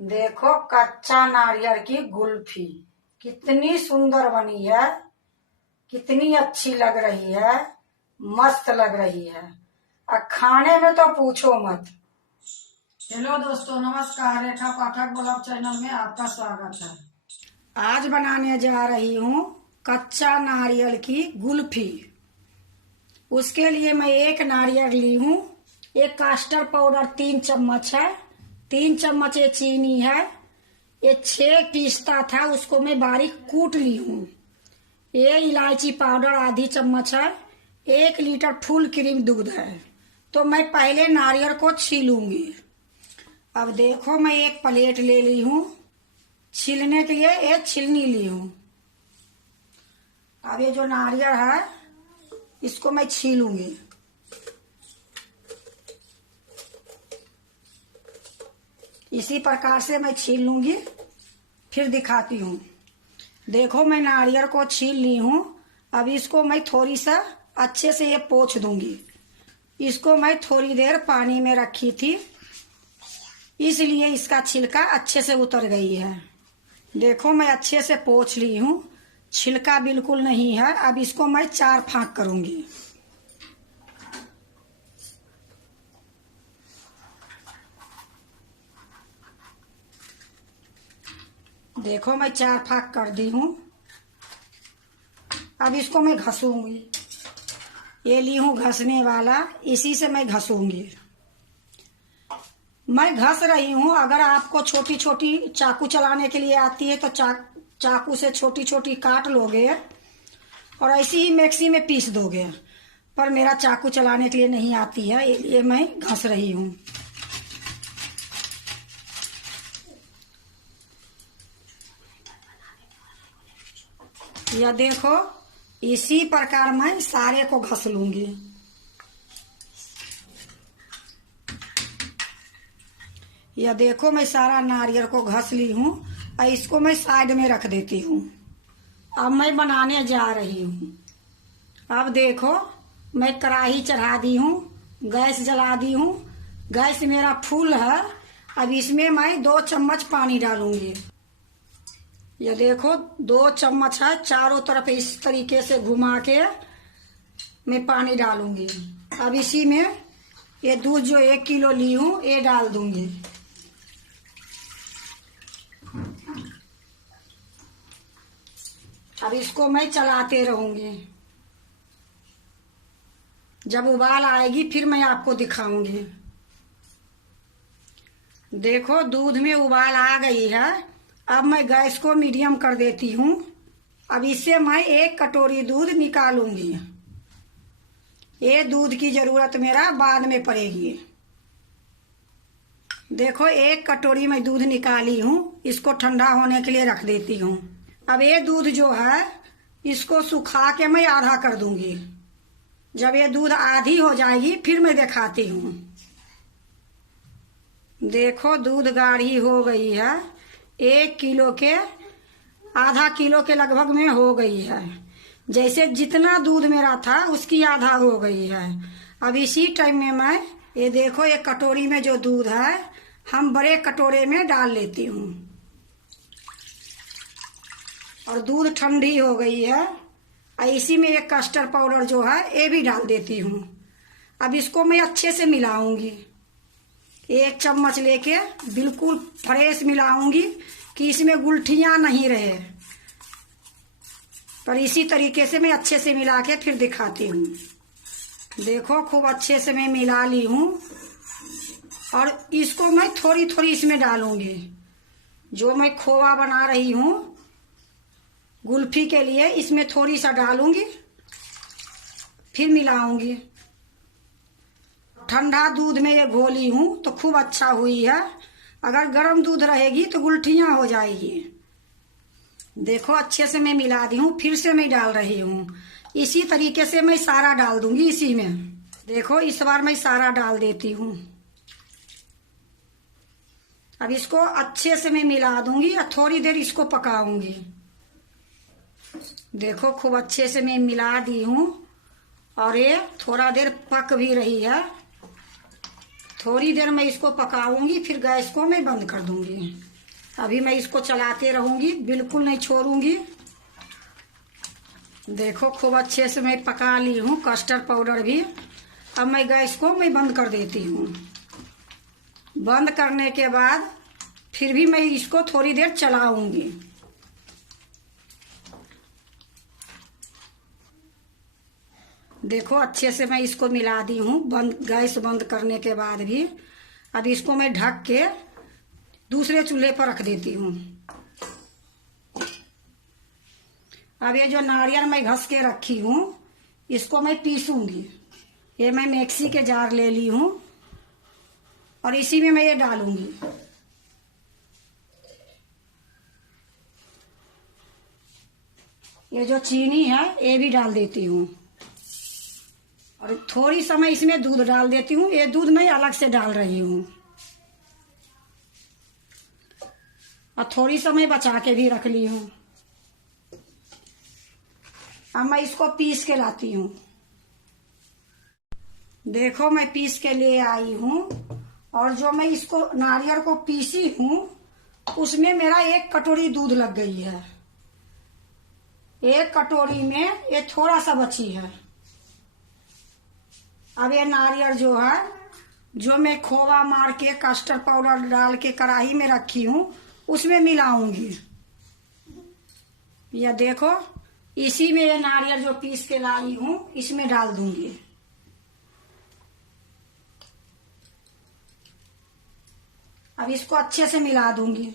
देखो कच्चा नारियल की गुल्फी कितनी सुंदर बनी है, कितनी अच्छी लग रही है, मस्त लग रही है। और खाने में तो पूछो मत। हेलो दोस्तों, नमस्कार। रेखा पाठक ब्लॉग चैनल में आपका स्वागत है। आज बनाने जा रही हूँ कच्चा नारियल की गुल्फी। उसके लिए मैं एक नारियल ली हूँ, एक कास्टर पाउडर 3 चम्मच है, 3 चम्मच ये चीनी है, ये 6 पिस्ता था उसको मैं बारीक कूट ली हूँ, ये इलायची पाउडर आधी चम्मच है, 1 लीटर फुल क्रीम दूध है। तो मैं पहले नारियल को छीलूंगी। अब देखो मैं एक प्लेट ले ली हूँ, छीलने के लिए एक छीलनी ली हूँ। अब ये जो नारियल है इसको मैं छीलूंगी। इसी प्रकार से मैं छील लूंगी, फिर दिखाती हूँ। देखो मैं नारियल को छील ली हूँ। अब इसको मैं थोड़ी सा अच्छे से ये पोंछ दूंगी। इसको मैं थोड़ी देर पानी में रखी थी, इसलिए इसका छिलका अच्छे से उतर गई है। देखो मैं अच्छे से पोंछ ली हूँ, छिलका बिल्कुल नहीं है। अब इसको मैं 4 फाँक करूंगी। देखो मैं 4 फाँक कर दी हूँ। अब इसको मैं घसूंगी। ये ली हूँ घसने वाला, इसी से मैं घसूंगी। मैं घस रही हूँ। अगर आपको छोटी छोटी चाकू चलाने के लिए आती है तो चाकू से छोटी छोटी काट लोगे और ऐसी ही मिक्सी में पीस दोगे, पर मेरा चाकू चलाने के लिए नहीं आती है, ये मैं घस रही हूँ। यह देखो इसी प्रकार मैं सारे को घस लूंगी। यह देखो मैं सारा नारियल को घस ली हूँ और इसको मैं साइड में रख देती हूँ। अब मैं बनाने जा रही हूँ। अब देखो मैं कढ़ाई चढ़ा दी हूँ, गैस जला दी हूँ। गैस मेरा फुल है। अब इसमें मैं 2 चम्मच पानी डालूंगी। ये देखो 2 चम्मच है, चारों तरफ इस तरीके से घुमा के मैं पानी डालूंगी। अब इसी में ये दूध जो 1 किलो ली हूँ ये डाल दूंगी। अब इसको मैं चलाते रहूंगी। जब उबाल आएगी फिर मैं आपको दिखाऊंगी। देखो दूध में उबाल आ गई है। अब मैं गैस को मीडियम कर देती हूँ। अब इससे मैं 1 कटोरी दूध निकालूंगी। ये दूध की जरूरत मेरा बाद में पड़ेगी। देखो 1 कटोरी मैं दूध निकाली हूँ, इसको ठंडा होने के लिए रख देती हूँ। अब ये दूध जो है इसको सुखा के मैं आधा कर दूंगी। जब ये दूध आधी हो जाएगी फिर मैं दिखाती हूँ। देखो दूध गाढ़ी हो गई है, 1 किलो के आधा किलो के लगभग में हो गई है। जैसे जितना दूध मेरा था उसकी आधा हो गई है। अब इसी टाइम में मैं ये देखो एक कटोरी में जो दूध है हम बड़े कटोरे में डाल लेती हूँ। और दूध ठंडी हो गई है। और इसी में एक कस्टर्ड पाउडर जो है ये भी डाल देती हूँ। अब इसको मैं अच्छे से मिलाऊंगी। 1 चम्मच लेके बिल्कुल फ्रेश मिलाऊंगी कि इसमें गुठलियां नहीं रहे। पर इसी तरीके से मैं अच्छे से मिला के फिर दिखाती हूँ। देखो खूब अच्छे से मैं मिला ली हूँ। और इसको मैं थोड़ी थोड़ी इसमें डालूंगी। जो मैं खोवा बना रही हूँ गुल्फी के लिए, इसमें थोड़ी सा डालूंगी, फिर मिलाऊंगी। ठंडा दूध में ये घोली हूँ तो खूब अच्छा हुई है। अगर गर्म दूध रहेगी तो गुठलियां हो जाएगी। देखो अच्छे से मैं मिला दी हूँ, फिर से मैं डाल रही हूँ। इसी तरीके से मैं सारा डाल दूंगी इसी में। देखो इस बार मैं सारा डाल देती हूँ। अब इसको अच्छे से मैं मिला दूंगी और थोड़ी देर इसको पकाऊंगी। देखो खूब अच्छे से मैं मिला दी हूँ और ये थोड़ा देर पक भी रही है। थोड़ी देर मैं इसको पकाऊंगी, फिर गैस को मैं बंद कर दूंगी। अभी मैं इसको चलाते रहूंगी, बिल्कुल नहीं छोड़ूंगी। देखो खूब अच्छे से मैं पका ली हूँ कस्टर्ड पाउडर भी। अब मैं गैस को मैं बंद कर देती हूँ। बंद करने के बाद फिर भी मैं इसको थोड़ी देर चलाऊंगी। देखो अच्छे से मैं इसको मिला दी हूँ गैस बंद करने के बाद भी। अब इसको मैं ढक के दूसरे चूल्हे पर रख देती हूँ। अब ये जो नारियल मैं घस के रखी हूँ इसको मैं पीसूंगी। ये मैं मिक्सी के जार ले ली हूँ और इसी में मैं ये डालूंगी। ये जो चीनी है ये भी डाल देती हूँ और थोड़ी समय इसमें दूध डाल देती हूँ। ये दूध मैं अलग से डाल रही हूँ और थोड़ी समय बचा के भी रख ली हूँ। अब मैं इसको पीस के लाती हूँ। देखो मैं पीस के ले आई हूँ और जो मैं इसको नारियल को पीसी हूँ उसमें मेरा 1 कटोरी दूध लग गई है। 1 कटोरी में ये थोड़ा सा बची है। अब ये नारियल जो है, जो मैं खोवा मार के कस्टर्ड पाउडर डाल के कढ़ाई में रखी हूँ उसमें मिलाऊंगी। यह देखो इसी में ये नारियल जो पीस के लाई हूँ इसमें डाल दूंगी। अब इसको अच्छे से मिला दूंगी।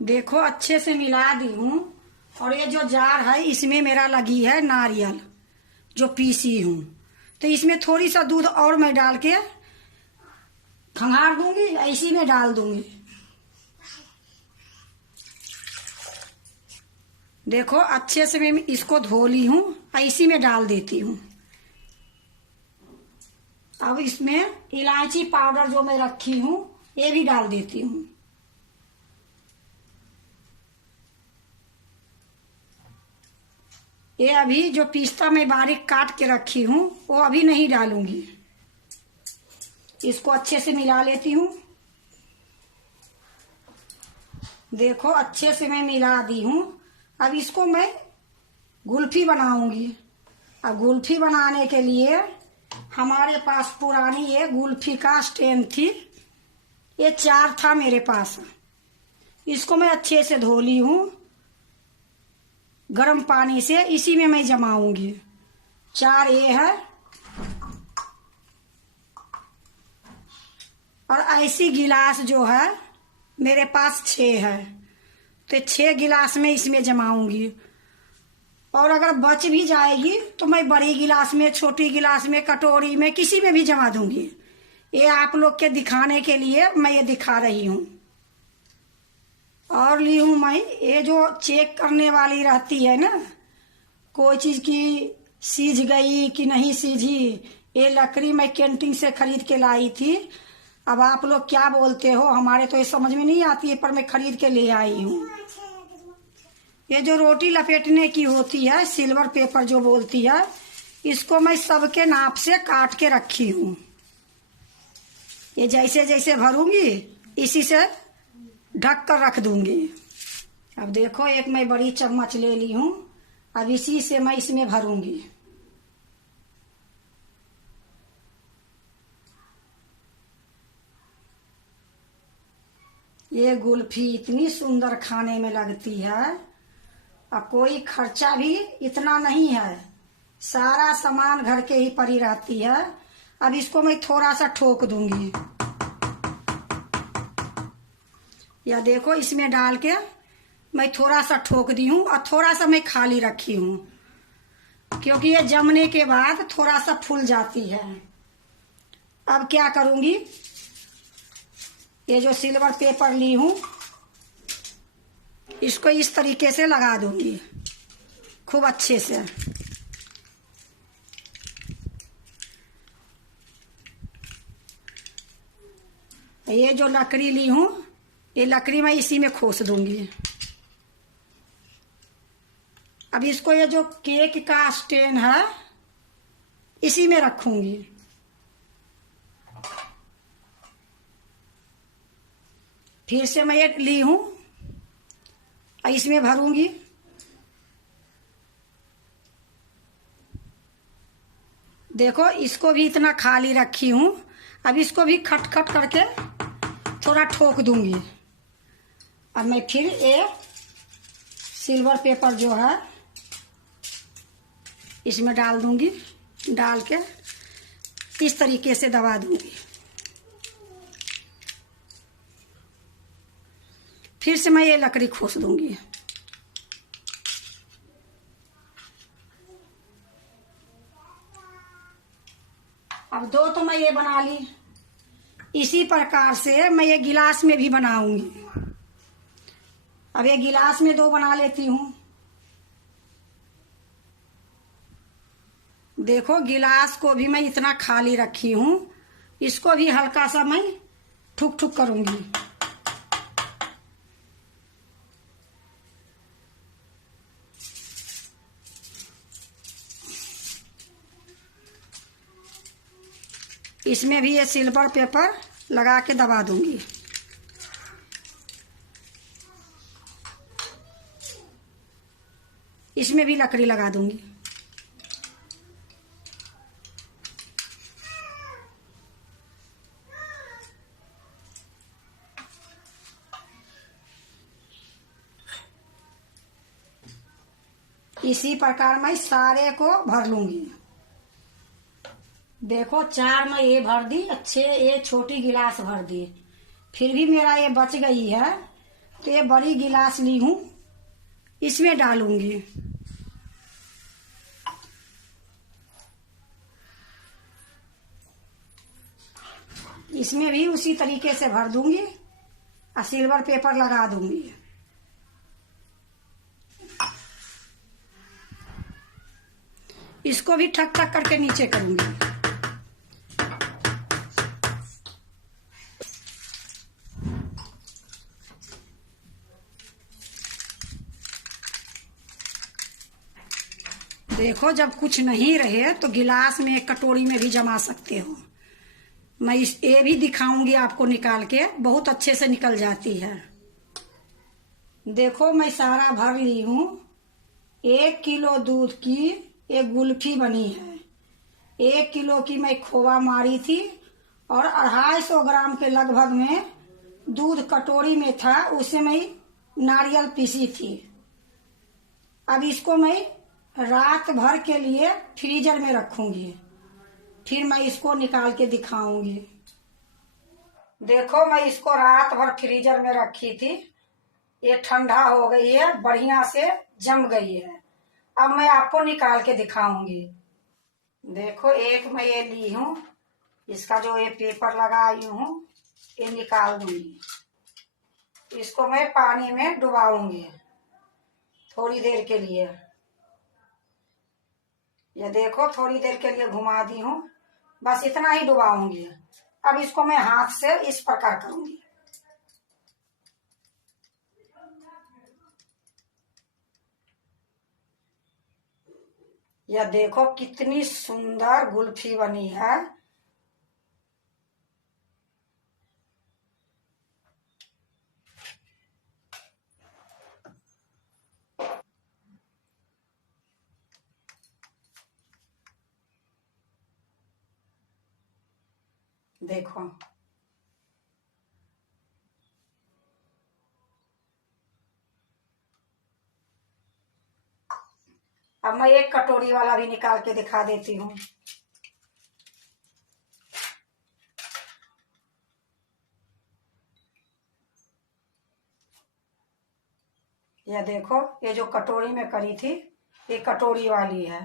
देखो अच्छे से मिला दी हूँ और ये जो जार है इसमें मेरा लगी है नारियल जो पीसी हूँ। तो इसमें थोड़ी सा दूध और मैं डाल के खंगार दूंगी, इसी में डाल दूंगी। देखो अच्छे से मैं इसको धो ली हूँ, इसी में डाल देती हूँ। अब इसमें इलायची पाउडर जो मैं रखी हूँ ये भी डाल देती हूँ। ये अभी जो पिस्ता मैं बारीक काट के रखी हूँ वो अभी नहीं डालूंगी। इसको अच्छे से मिला लेती हूँ। देखो अच्छे से मैं मिला दी हूँ। अब इसको मैं गुल्फी बनाऊंगी। अब गुल्फी बनाने के लिए हमारे पास पुरानी ये गुल्फी का स्टैंड थी, ये 4 था मेरे पास। इसको मैं अच्छे से धो ली हूँ गर्म पानी से, इसी में मैं जमाऊंगी। 4 ये है और ऐसी गिलास जो है मेरे पास 6 है, तो 6 गिलास में इसमें जमाऊंगी। और अगर बच भी जाएगी तो मैं बड़ी गिलास में, छोटी गिलास में, कटोरी में, किसी में भी जमा दूंगी। ये आप लोग के दिखाने के लिए मैं ये दिखा रही हूँ। और ली हूँ मैं ये जो चेक करने वाली रहती है ना, कोई चीज की सीझ गई कि नहीं सीझी, ये लकड़ी मैं कैंटीन से खरीद के लाई थी। अब आप लोग क्या बोलते हो, हमारे तो ये समझ में नहीं आती है, पर मैं खरीद के ले आई हूँ। ये जो रोटी लपेटने की होती है, सिल्वर पेपर जो बोलती है, इसको मैं सबके नाप से काट के रखी हूँ। ये जैसे जैसे भरूंगी इसी से ढक कर रख दूंगी। अब देखो एक मैं बड़ी चम्मच ले ली हूँ, अब इसी से मैं इसमें भरूंगी। ये गुल्फी इतनी सुंदर खाने में लगती है और कोई खर्चा भी इतना नहीं है, सारा सामान घर के ही पड़ी रहती है। अब इसको मैं थोड़ा सा ठोक दूंगी। या देखो इसमें डाल के मैं थोड़ा सा ठोक दी हूँ और थोड़ा सा मैं खाली रखी हूँ, क्योंकि ये जमने के बाद थोड़ा सा फूल जाती है। अब क्या करूंगी, ये जो सिल्वर पेपर ली हूँ इसको इस तरीके से लगा दूंगी खूब अच्छे से। ये जो लकड़ी ली हूँ, ये लकड़ी मैं इसी में खोस दूंगी। अब इसको ये जो केक का स्टैंड है इसी में रखूंगी। फिर से मैं ये ली हूं और इसमें भरूंगी। देखो इसको भी इतना खाली रखी हूं। अब इसको भी खटखट करके थोड़ा ठोक दूंगी। अब मैं फिर ये सिल्वर पेपर जो है इसमें डाल दूंगी। डाल के इस तरीके से दबा दूंगी। फिर से मैं ये लकड़ी खोस दूंगी। अब दो तो मैं ये बना ली। इसी प्रकार से मैं ये गिलास में भी बनाऊंगी। अब ये गिलास में दो बना लेती हूँ। देखो गिलास को भी मैं इतना खाली रखी हूँ। इसको भी हल्का सा मैं ठुक ठुक करूंगी। इसमें भी ये सिल्वर पेपर लगा के दबा दूंगी। इसमें भी लकड़ी लगा दूंगी। इसी प्रकार मैं सारे को भर लूंगी। देखो 4 मैं ये भर दी। अच्छे ये छोटी गिलास भर दी। फिर भी मेरा ये बच गई है तो ये बड़ी गिलास ली हूं, इसमें डालूंगी। इसमें भी उसी तरीके से भर दूंगी और सिल्वर पेपर लगा दूंगी। इसको भी ठक ठक करके नीचे करूंगी। देखो जब कुछ नहीं रहे तो गिलास में एक कटोरी में भी जमा सकते हो। मैं ये भी दिखाऊंगी आपको निकाल के। बहुत अच्छे से निकल जाती है। देखो मैं सारा भर ली हूँ। 1 किलो दूध की एक गुल्फी बनी है। 1 किलो की मैं खोवा मारी थी और 250 ग्राम के लगभग में दूध कटोरी में था। उसे मैं नारियल पीसी थी। अब इसको मैं रात भर के लिए फ्रीजर में रखूंगी। फिर मैं इसको निकाल के दिखाऊंगी। देखो मैं इसको रात भर फ्रीजर में रखी थी। ये ठंडा हो गई है, बढ़िया से जम गई है। अब मैं आपको निकाल के दिखाऊंगी। देखो एक मैं ये ली हूं, इसका जो ये पेपर लगाई हूं ये निकाल दूंगी। इसको मैं पानी में डुबाऊंगी थोड़ी देर के लिए। ये देखो थोड़ी देर के लिए घुमा दी हूँ, बस इतना ही डुबाऊंगी। अब इसको मैं हाथ से इस प्रकार करूंगी। यह देखो कितनी सुंदर गुल्फी बनी है। देखो अब मैं एक कटोरी वाला भी निकाल के दिखा देती हूँ। यह देखो ये जो कटोरी में करी थी ये कटोरी वाली है।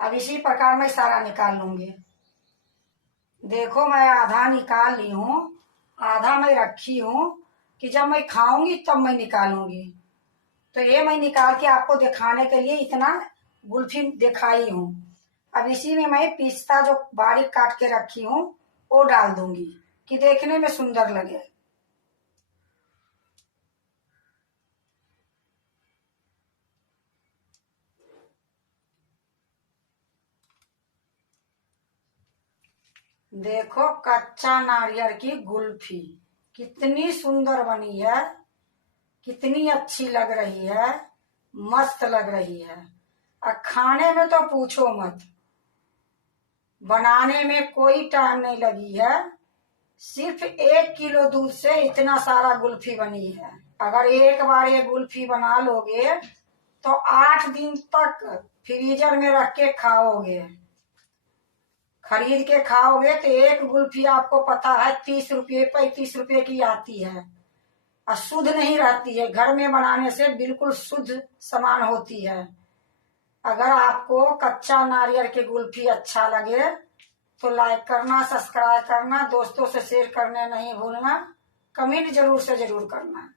अब इसी प्रकार मैं सारा निकाल लूंगी। देखो मैं आधा निकाल ली हूँ, आधा मैं रखी हूँ कि जब मैं खाऊंगी तब मैं निकालूंगी। तो ये मैं निकाल के आपको दिखाने के लिए इतना गुल्फी दिखाई हूँ। अब इसी में मैं पिस्ता जो बारीक काट के रखी हूँ वो डाल दूंगी कि देखने में सुंदर लगे। देखो कच्चा नारियल की गुल्फी कितनी सुंदर बनी है, कितनी अच्छी लग रही है, मस्त लग रही है। और खाने में तो पूछो मत, बनाने में कोई टाइम नहीं लगी है। सिर्फ 1 किलो दूध से इतना सारा गुल्फी बनी है। अगर एक बार ये गुल्फी बना लोगे तो 8 दिन तक फ्रीजर में रख के खाओगे। खरीद के खाओगे तो एक गुल्फी आपको पता है 30 रुपये 35 रुपये की आती है और शुद्ध नहीं रहती है। घर में बनाने से बिल्कुल शुद्ध सामान होती है। अगर आपको कच्चा नारियल की गुल्फी अच्छा लगे तो लाइक करना, सब्सक्राइब करना, दोस्तों से शेयर करने नहीं भूलना, कमेंट जरूर से जरूर करना।